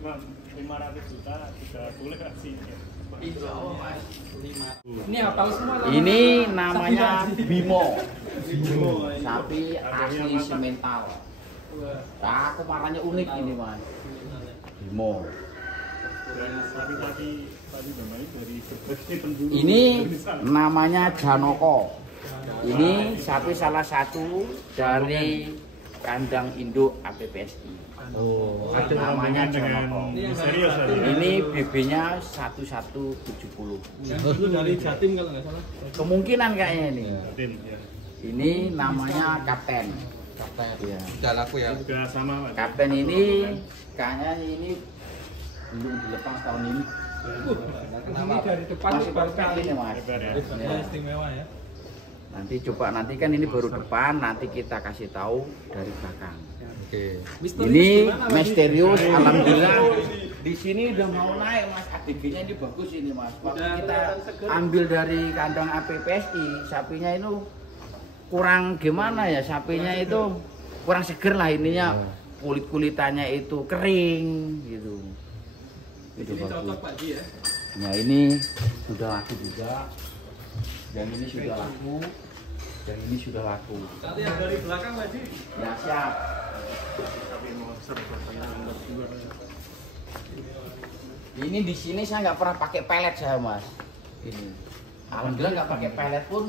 cuma 500 juta juga boleh kasih. Insya Allah Mas. Ini hafal semua. Ini namanya Bimo. Sapi asli semental. Nah, kemarannya unik ini Mas. Bimo. Dan sapi tadi namanya dari berbagai penduduk. Ini namanya Janoko. Ini sapi salah satu dari kandang induk APPSI. Oh, namanya Janoko. Serius tadi. Ini BB-nya 1170. Itu dari Jatim kalau nggak salah. Kemungkinan kayaknya ini. Tim, ya. Ini namanya Kapten. Kapten. Ya. Udah laku ya. Juga sama Pak. Kapten ini kayaknya ini belum dilepas tahun ini. Ini dari depan Masih baru perfect kali. ini Mas. Lebar ya. Ya. Istimewa ya. Nanti coba nanti kan ini baru depan, nanti kita kasih tahu dari belakang. Oke. Ini misterius, alhamdulillah. Di sini udah mau naik Mas, ADG-nya ini bagus ini Mas. Waktu kita ambil dari kandang APPSI, sapinya itu kurang gimana ya, sapinya itu kurang seger lah ininya. Kulit-kulitannya itu kering gitu. Itu Ini cocok bagus. Pak Ji ya. Nah ini sudah laku juga. Dan ini sudah laku. Dan ini sudah laku. Nanti yang dari belakang Pak Ji. Ya siap. Sapi monster bapaknya nomor 2. Ini di sini saya nggak pernah pakai pelet saya Mas. Ini. Alhamdulillah nggak pakai pelet pun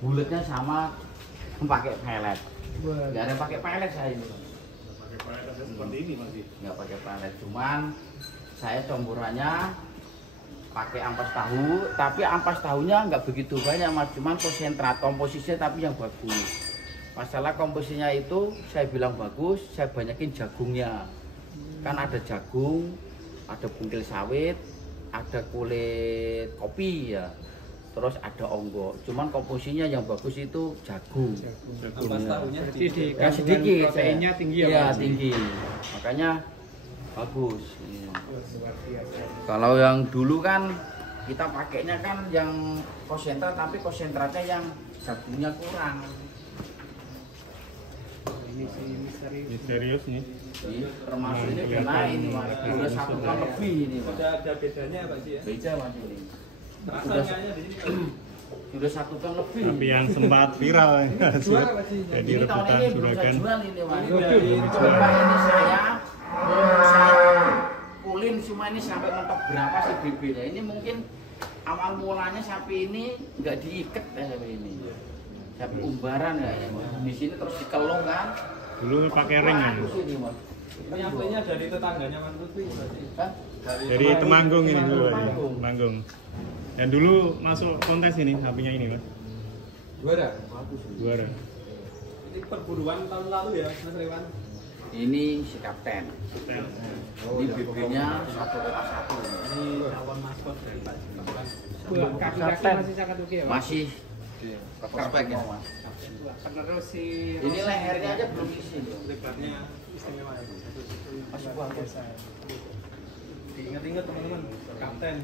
bulatnya sama pakai pelet. Nggak ada pakai pelet saya ini. Pakai palet seperti ini masih. Nggak pakai pelet, cuman saya campurannya pakai ampas tahu, tapi ampas tahunya nggak begitu banyak Mas, cuman konsentrat komposisinya tapi yang bagus. Masalah komposisinya itu saya bilang bagus, saya banyakin jagungnya. Kan ada jagung, ada bungkil sawit, ada kulit kopi ya. Terus ada onggo. Cuman komposisinya yang bagus itu jagung. Ampas tahunya sedikit. Ya sedikit. Proteinnya tinggi ya. Iya, tinggi. Makanya bagus. Iya. Kalau yang dulu kan kita pakainya kan yang konsentrat, tapi konsentratnya yang jagungnya kurang. Ini sih misterius. Misterius nih. Ini termasuk ini udah naik ini Mas. Udah 1 ton lebih ini Mas. Udah ada bedanya Pak Ji ya. Beda Mas ini. Rasanya di sini. Sudah 1 ton lebih. Tapi yang sempat viral ya. Juara Pak Ji. Jadi Ini tahun rebutan ini belum saya juragan. jual ini Mas. Ini Coba ini saya kulin cuma ini sampai mentok berapa sih BB-nya. Ini mungkin awal mulanya sapi ini nggak diikat ya sapi ini. Sapi umbaran ya. Di sini terus dikelung kan. Dulu pakai ring kan. Bagus ini, Mas. Ini aslinya dari tetangganya Mas Lutfi Pak Ji. Hah? Dari Temanggung ini dulu ya. Temanggung. Temanggung. Dan dulu masuk kontes ini, sapinya ini Mas. Juara. Juara. Ini perburuan tahun lalu ya Mas Rewan. Ini si Kapten. Dan Ini BB-nya 1,1. Ini calon maskot dari Pak Ji. Kaki-kaki masih sangat oke ya Pak? Masih Prospek ya. Mas. Penerus si Ini lehernya aja belum isi loh. Lebarnya istimewa ya. Masih bagus. Diingat-ingat teman-teman.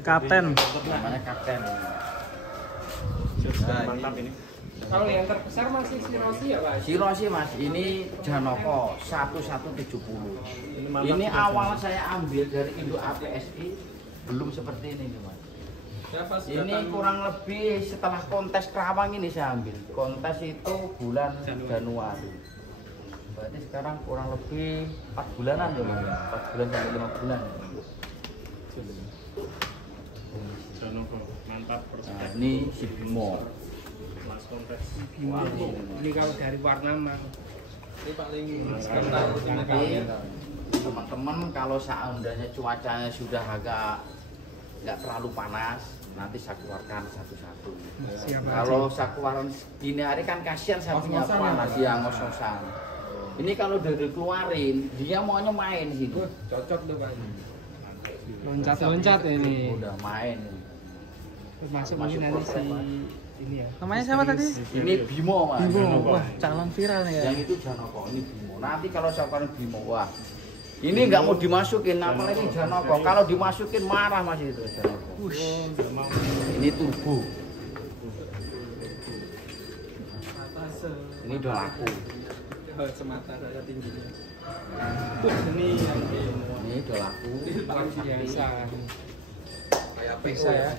Kapten. Namanya Kapten. mantap ini. Kalau yang terbesar masih si Rosi ya Pak? Siro sih Mas, ini Janoko 1170. Ini awal saya ambil dari induk APSI belum seperti ini nih Mas. Siapa Ini kurang lebih setelah kontes Kerawang ini saya ambil. Kontes itu bulan Januari. Berarti sekarang kurang lebih 4 bulanan ya Mas. 4 bulan sampai 5 bulan. Janoko, mantap Nah, prospek. ini si Bimo. Mas kontes. Wah, Ini kalau dari warna mah ini paling Mas kental punya Nanti kalian. teman-teman kalau seandainya cuacanya sudah agak nggak terlalu panas, nanti saya keluarkan satu-satu. siapa Kalau saya keluarin gini hari kan kasihan sapinya Ngos-ngosan panas ya? ya ngos-ngosan. Ini kalau udah dikeluarin, dia maunya main sih. Cocok tuh Pak. loncat-loncat ini. Udah main. Masuk Masuk mungkin nanti si prospek, ini ya. Namanya siapa tadi? Ini Bimo Mas. Bimo. Wah, calon viral nih ya. Yang itu Janoko, ini Bimo. Nanti kalau saya keluarin Bimo, wah. Ini nggak mau dimasukin, apalagi Janoko. Kalau dimasukin marah Mas itu Janoko. Ini turbo. Atas Ini udah laku. semata saya tingginya. Ini yang Ini udah laku. Biasa. Kayak Bisa ya.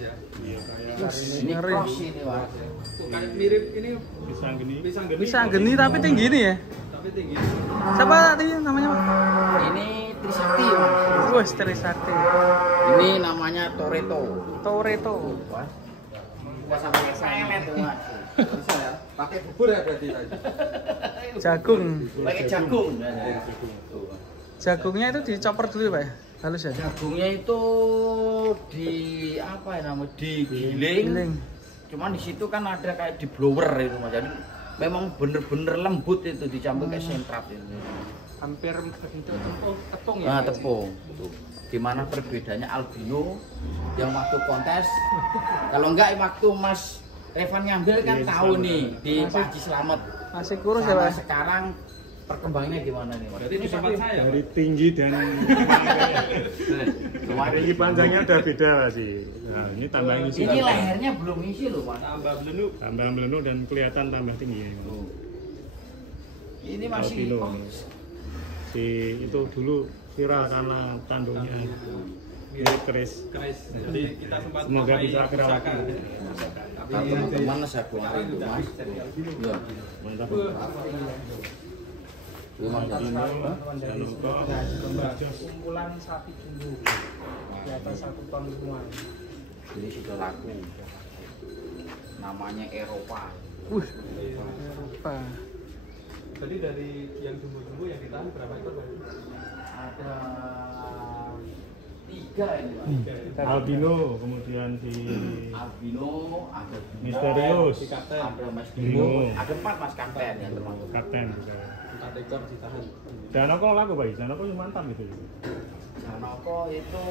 Iya kayak Ini cross ini mas. tuh kayak mirip ini pisang gini. pisang geni. Bisa geni tapi tinggi nih ya. Tapi tinggi. Siapa tadi namanya, Pak? Ini Trisakti mas. Wes Trisakti. Ini namanya Toretto. Toretto. Mas. Nggak sampai pelet tuh mas. Bisa ya? Pakai bubur ya berarti tadi. Jagung. Pakai jagung. Jagungnya itu dicoper dulu, Pak ya? Halus ya? Jagungnya itu di apa ya namanya? Digiling. Giling. Cuman di situ kan ada kayak di blower itu mas. Jadi memang bener-bener lembut itu dicampur kayak sentrat itu. Hampir itu tepung ya? Nah, tepung. Tuh. Gimana perbedaannya albino yang waktu kontes, kalau enggak waktu Mas Revan nyambil kan tahu nih di Pak Haji Slamet. Masih kurus ya, Sama Pak? sekarang perkembangannya gimana nih Mas? Berarti ini tempat saya. Dari tinggi dan tinggi panjangnya udah beda sih. Nah, ini tambah isi. Ini lehernya belum isi loh Mas. Tambah belenu. Tambah melenu dan kelihatan tambah tinggi. Tuh. Ini masih Albino. Si itu dulu viral karena tanduknya mirip keris. Keris. Jadi kita sempat Semoga pakai bisa kerawat. pusaka. Nah, teman-teman saya buang itu Mas. Ya. Mantap. Memang Janoko. Kumpulan sapi dulu. Di atas 1 ton semua. ini sudah laku. Namanya Eropa. Eropa. Tadi dari yang jumbo-jumbo yang ditahan berapa ekor Pak? Ada 3 ini Mas. Albino, kemudian si Albino, ada Misterius, Si kapten. ada Mas Bimo. Bimo, ada 4 Mas kapten yang termasuk. Kapten. 4 ekor ditahan. Janoko laku Pak, Janoko yang mantap gitu. Janoko itu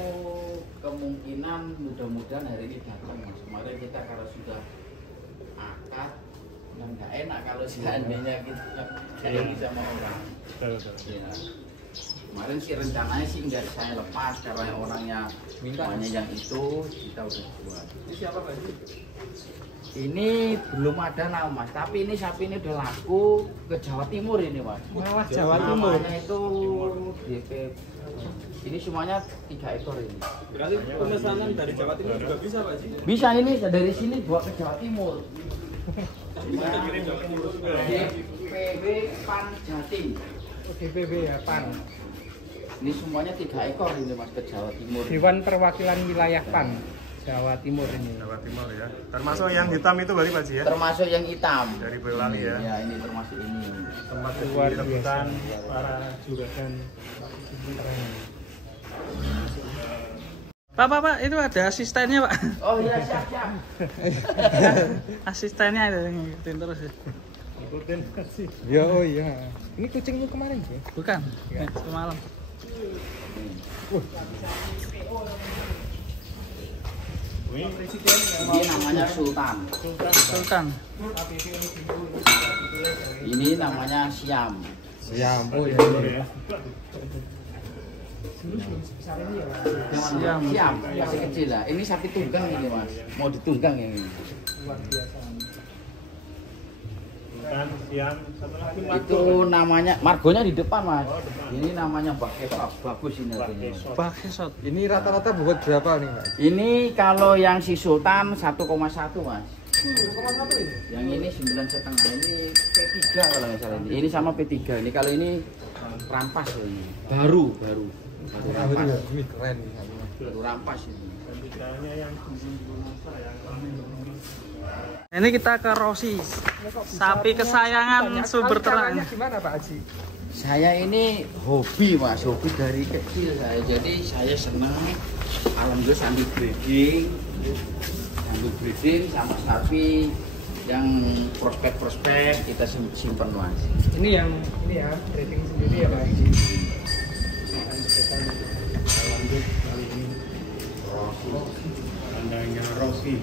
kemungkinan mudah-mudahan hari ini datang Mas. Kemarin kita kalau sudah akad dan nggak enak kalau seandainya kita kayak bisa mau orang. Betul. Ya. Kemarin sih rencananya sih nggak saya lepas karena orangnya mintanya yang itu kita udah buat. Ini siapa Pak? Ini belum ada nama Mas, tapi ini sapi ini udah laku ke Jawa Timur ini Mas. Malah Jawa Timur. Namanya itu DP. Ini semuanya 3 ekor ini. Berarti pemesanan dari Jawa Timur juga bisa Pak Ji? Bisa ini dari sini bawa ke Jawa Timur. Bisa dikirim Jawa Timur. DPW Pan Jatim. DPW ya, PAN. Ini semuanya 3 ekor ini Mas ke Jawa Timur. Dewan Perwakilan Wilayah PAN Jawa Timur ini. Jawa Timur ya. Termasuk yang hitam itu berarti Pak Ji ya? Termasuk yang hitam. Dari Boyolali ya. Ya ini termasuk ini. Tempat Luar rebutan biasa. para juragan. Pak, itu ada asistennya, Pak. Oh iya siap. Asistennya ada yang ngikutin terus ya. Ikutin kasih. Ya, oh iya. Ini kucingmu kemarin sih? Bukan, semalam. Ini namanya Sultan. Sultan. Ini namanya Siam. Ya, oh iya. Ya. Siam. Siam masih kecil lah. Ini sapi tunggang ini Mas. Mau ditunggang ini. Bukan siam satu lagi Itu namanya margonya di depan Mas. Ini namanya Bakesot. Bagus ini artinya. Bakesot. Ini rata-rata buat berapa nih, Pak? Ini kalau yang si Sultan 1,1 Mas. Yang ini 9,5. Ini P3 kalau nggak salah ini. Ini sama P3. Ini kalau ini rampas ini. Baru. Baru rampas. Ini keren. Baru rampas ini. Bedanya yang Ini kita ke Rosi. Sapi kesayangan sumber terang. Gimana Pak Haji? Saya ini hobi Mas, hobi dari kecil saya. Jadi saya senang alhamdulillah sambil breeding sama sapi yang prospek kita simpen Mas. Ini yang ini ya, breeding sendiri ya, Pak. lanjut kali ini kandangnya Rosi,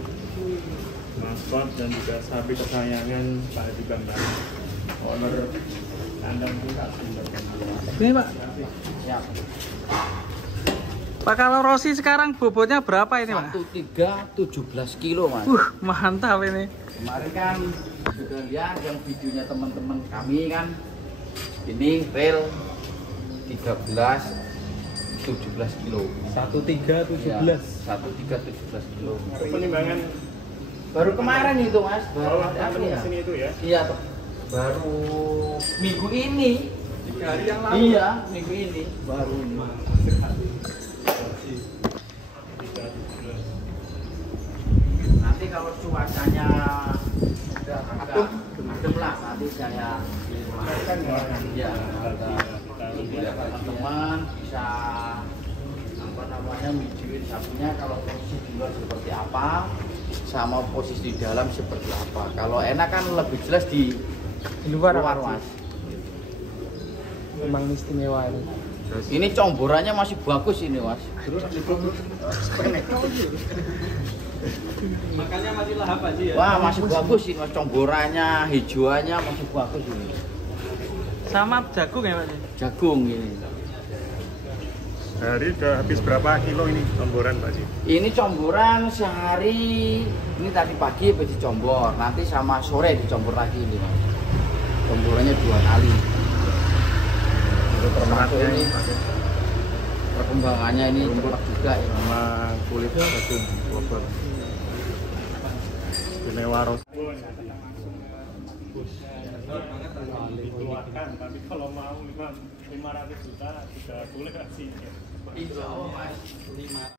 maskot dan juga sapi kesayangan Pak Haji Bambang, owner kandang kita sumber. Ini Pak. Siap. Pak, kalau Rosi sekarang bobotnya berapa ini Pak? 1,3 17 kilo Mas. Mantap ini. Kemarin kan sudah lihat yang videonya teman-teman kami kan, ini real 17 kilo. 1317. Ya, 1317 kilo. Penimbangan Baru kemarin itu Mas, baru apa ya? sini itu ya? Iya, baru minggu ini. 3 hari yang lalu. Iya, minggu ini baru ini. Nanti kalau cuacanya udah agak adem lah, nanti saya ya teman-teman bisa apa namanya videoin sapinya kalau posisi di luar seperti apa sama posisi di dalam seperti apa. Kalau enak kan lebih jelas di luar Mas. memang istimewa ini. Ini comborannya masih bagus ini Mas. Makannya masih lahap aja ya. Wah masih bagus ini Mas, comborannya, hijauannya masih bagus ini. Sama jagung ya Pak? Jagung ini. Hari udah habis berapa kilo ini comboran Pak Ji? Ini comboran sehari, ini tadi pagi habis dicombor, nanti sama sore dicombor lagi ini Mas. Comborannya 2 kali. Termasuk ini perkembangannya ini cepat juga ya. Sama kulitnya jagung bobot. Istimewa Ros. Dikeluarkan, tapi kalau mau 500 juta tidak boleh kasih. Insya Allah Mas.